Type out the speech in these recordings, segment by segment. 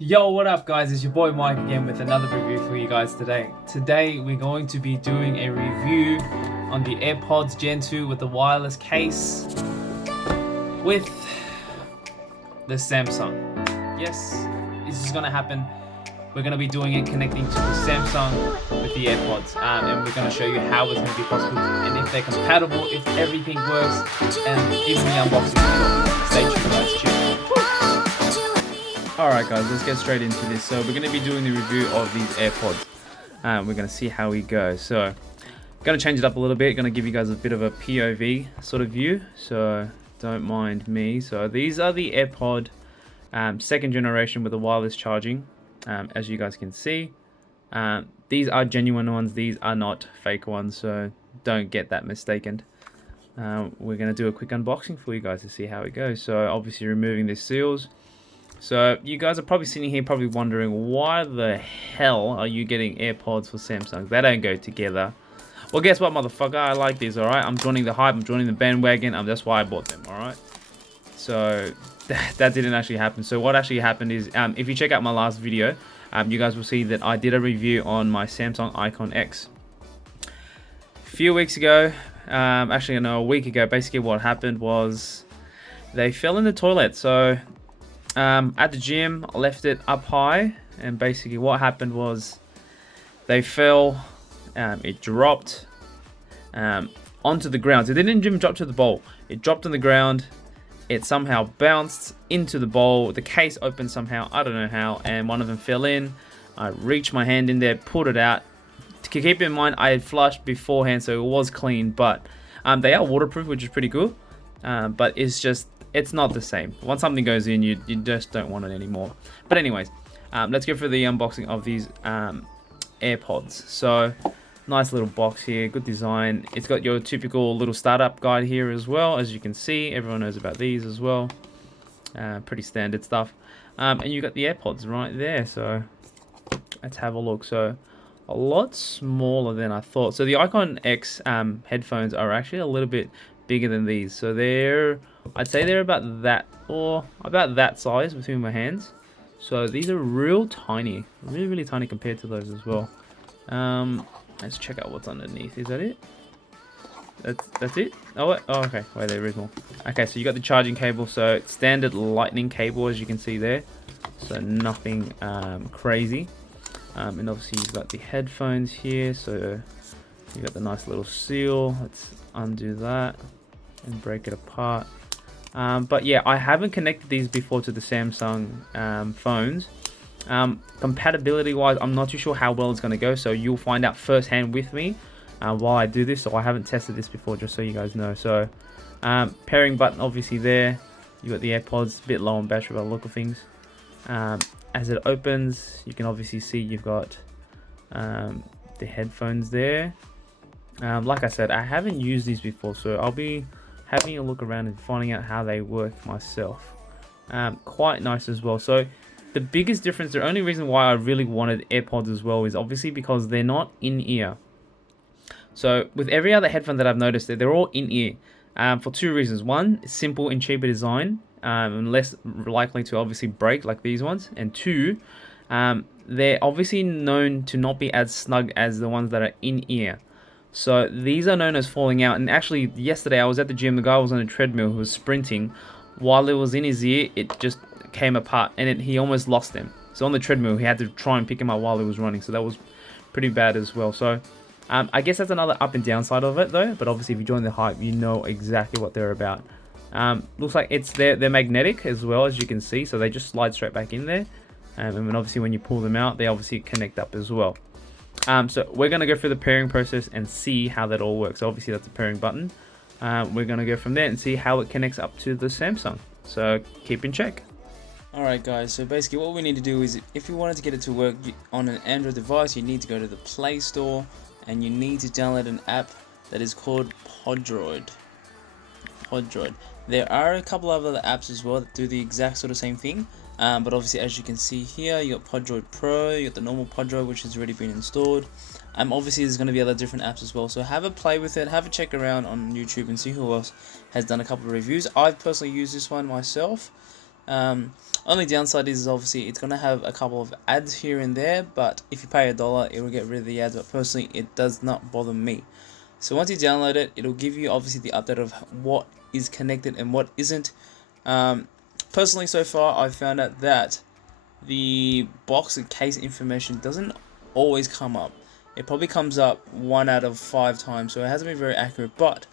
Yo, what up guys, it's your boy Mike again with another review for you guys today. Today we're going to be doing a review on the AirPods Gen 2 with the wireless case with the Samsung. Yes, this is gonna happen. We're gonna be doing it connecting to the Samsung with the AirPods, and we're gonna show you how it's gonna be possible and if they're compatible, if everything works, and even the unboxing as well. Stay tuned guys, cheers. Alright guys, let's get straight into this. So we're going to be doing the review of these AirPods. We're going to see how we go. So, going to change it up a little bit. Going to give you guys a bit of a POV sort of view. So, don't mind me. So, these are the AirPod second generation with the wireless charging. As you guys can see. These are genuine ones. These are not fake ones. So, don't get that mistaken. We're going to do a quick unboxing for you guys to see how it goes. So, obviously removing the seals. So you guys are probably sitting here probably wondering, why the hell are you getting AirPods for Samsung? They don't go together. Well, guess what, motherfucker? I like these, alright? I'm joining the hype. I'm joining the bandwagon. That's why I bought them, alright? So that didn't actually happen. So what actually happened is, if you check out my last video, you guys will see that I did a review on my Samsung Icon X. A few weeks ago, actually no, a week ago, basically what happened was they fell in the toilet. So at the gym, I left it up high, and basically what happened was they fell, it dropped onto the ground. So they didn't even drop to the bowl, it dropped on the ground, it somehow bounced into the bowl, the case opened somehow, I don't know how, and one of them fell in. I reached my hand in there, pulled it out. Keep in mind I had flushed beforehand, so it was clean, but they are waterproof, which is pretty good, but it's not the same. Once something goes in, you just don't want it anymore. But anyways, let's go for the unboxing of these AirPods. So, nice little box here, good design. It's got your typical little startup guide here as well, as you can see. Everyone knows about these as well. Pretty standard stuff. And you got the AirPods right there. So, let's have a look. So, a lot smaller than I thought. So, the Icon X headphones are actually a little bit bigger than these. So, I'd say they're about that, or about that size between my hands. So these are real tiny, really tiny compared to those as well. Let's check out what's underneath. Is that it? That's it? Oh, wait. Oh, okay. Wait, there is more. Okay, so you got the charging cable. So it's standard lightning cable, as you can see there. So nothing crazy. And obviously you've got the headphones here. So you got the nice little seal. Let's undo that and break it apart. But yeah, I haven't connected these before to the Samsung phones. Compatibility wise, I'm not too sure how well it's going to go, so you'll find out firsthand with me while I do this. So I haven't tested this before, just so you guys know. So pairing button obviously there. You got the AirPods, a bit low on battery by the look of things. As it opens, you can obviously see you've got the headphones there. Like I said, I haven't used these before, so I'll be having a look around and finding out how they work myself. Quite nice as well. So the biggest difference, the only reason why I really wanted AirPods as well, is obviously because they're not in-ear. So with every other headphone that I've noticed, they're all in-ear for two reasons. One, simple and cheaper design, and less likely to obviously break like these ones. And two, they're obviously known to not be as snug as the ones that are in-ear. So these are known as falling out. And actually yesterday I was at the gym, the guy was on a treadmill who was sprinting. While it was in his ear, it just came apart, and he almost lost them. So on the treadmill he had to try and pick him up while he was running, so that was pretty bad as well. So I guess that's another up and down side of it though, but obviously if you join the hype, you know exactly what they're about. Looks like they're magnetic as well, as you can see, so they just slide straight back in there, and then obviously when you pull them out, they obviously connect up as well. So we're going to go through the pairing process and see how that all works. So obviously that's a pairing button. We're going to go from there and see how it connects up to the Samsung. So keep in check. Alright guys, so basically what we need to do is, if you wanted to get it to work on an Android device, you need to go to the Play Store and you need to download an app that is called Podroid. There are a couple of other apps as well that do the exact sort of same thing. But obviously, as you can see here, you got Podroid Pro, you got the normal Podroid, which has already been installed. Obviously there's going to be other different apps as well, so have a play with it, have a check around on YouTube and see who else has done a couple of reviews. I've personally used this one myself. Only downside is obviously it's going to have a couple of ads here and there, but if you pay $1, it will get rid of the ads, but personally it does not bother me. So once you download it, it'll give you obviously the update of what is connected and what isn't. Personally, so far I've found out that the box and case information doesn't always come up. It probably comes up 1 out of 5 times, so it hasn't been very accurate, but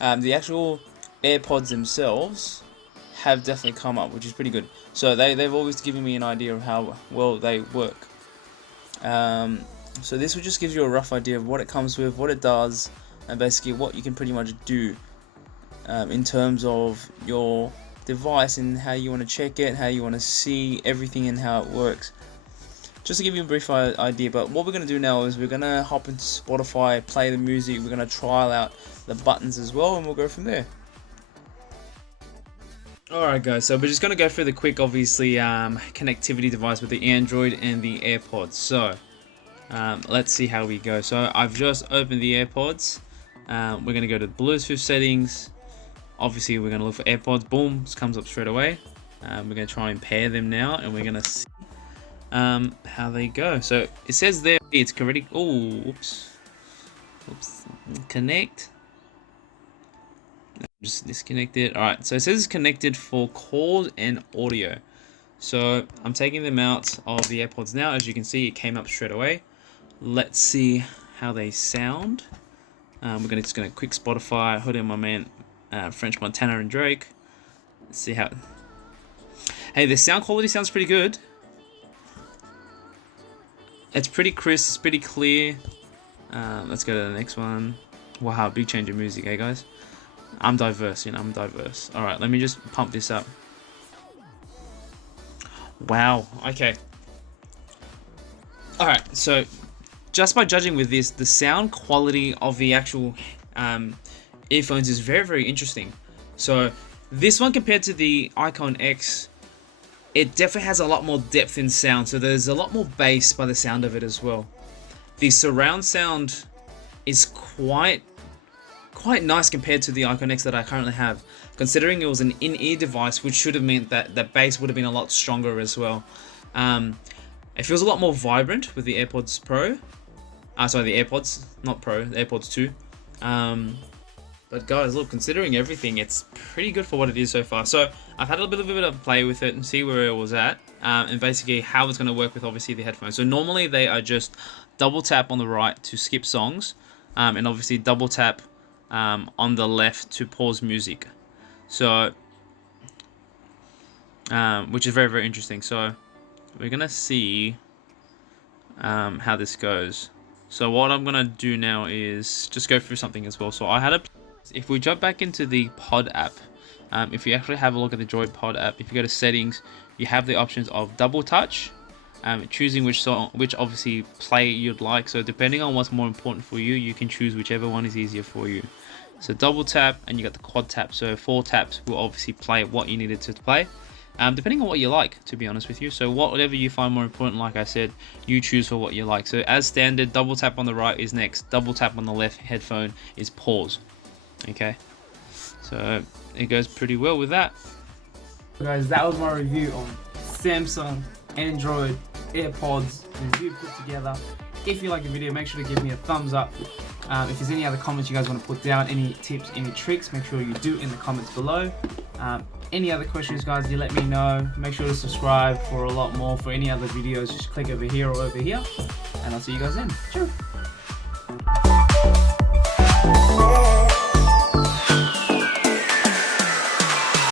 the actual AirPods themselves have definitely come up, which is pretty good. So they've always given me an idea of how well they work. So this will just give you a rough idea of what it comes with, what it does, and basically what you can pretty much do in terms of your device and how you want to check it, how you want to see everything and how it works. Just to give you a brief idea, but what we're going to do now is we're going to hop into Spotify, play the music, we're going to trial out the buttons as well, and we'll go from there. Alright guys, so we're just going to go through the quick, obviously, connectivity device with the Android and the AirPods. So, let's see how we go. So, I've just opened the AirPods. We're going to go to Bluetooth settings. Obviously, we're going to look for AirPods. Boom, this comes up straight away. We're going to try and pair them now, and we're going to see how they go. So, it says there it's already... Oh, oops. Connect. Just disconnected. Alright, so it says it's connected for calls and audio. So I'm taking them out of the AirPods now. As you can see, it came up straight away. Let's see how they sound. We're just gonna quick Spotify, hood in my man French Montana and Drake. Let's see how. Hey, the sound quality sounds pretty good. It's pretty crisp, it's pretty clear. Let's go to the next one. Wow, big change of music, eh guys? I'm diverse, you know, I'm diverse. Alright, let me just pump this up. Wow, okay. Alright, so just by judging with this, the sound quality of the actual earphones is very, very interesting. So this one compared to the Icon X, it definitely has a lot more depth in sound. So there's a lot more bass by the sound of it as well. The surround sound is quite nice compared to the Icon X that I currently have, considering it was an in-ear device, which should have meant that the bass would have been a lot stronger as well. It feels a lot more vibrant with the AirPods Pro. Sorry, the AirPods, not Pro, the AirPods 2. But guys, look, considering everything, it's pretty good for what it is so far. So I've had a little bit of play with it and see where it was at, and basically how it's going to work with obviously the headphones. So normally they are just double tap on the right to skip songs, and obviously double tap on the left to pause music. So which is very, very interesting. So we're gonna see how this goes. So what I'm gonna do now is just go through something as well. So I had if we jump back into the pod app, if you actually have a look at the Droid pod app, if you go to settings, you have the options of double touch, choosing which song, which obviously play you'd like. So depending on what's more important for you, you can choose whichever one is easier for you. So double tap, and you got the quad tap. So 4 taps will obviously play what you needed to play, depending on what you like, to be honest with you. So whatever you find more important, like I said, you choose for what you like. So as standard, double tap on the right is next, double tap on the left headphone is pause. Okay, so it goes pretty well with that. Guys, that was my review on Samsung Android AirPods review put together. If you like the video, make sure to give me a thumbs up. If there's any other comments you guys want to put down, any tips, any tricks, make sure you do in the comments below. Any other questions, guys, you let me know. Make sure to subscribe for a lot more. For any other videos, just click over here or over here, and I'll see you guys then. Ciao.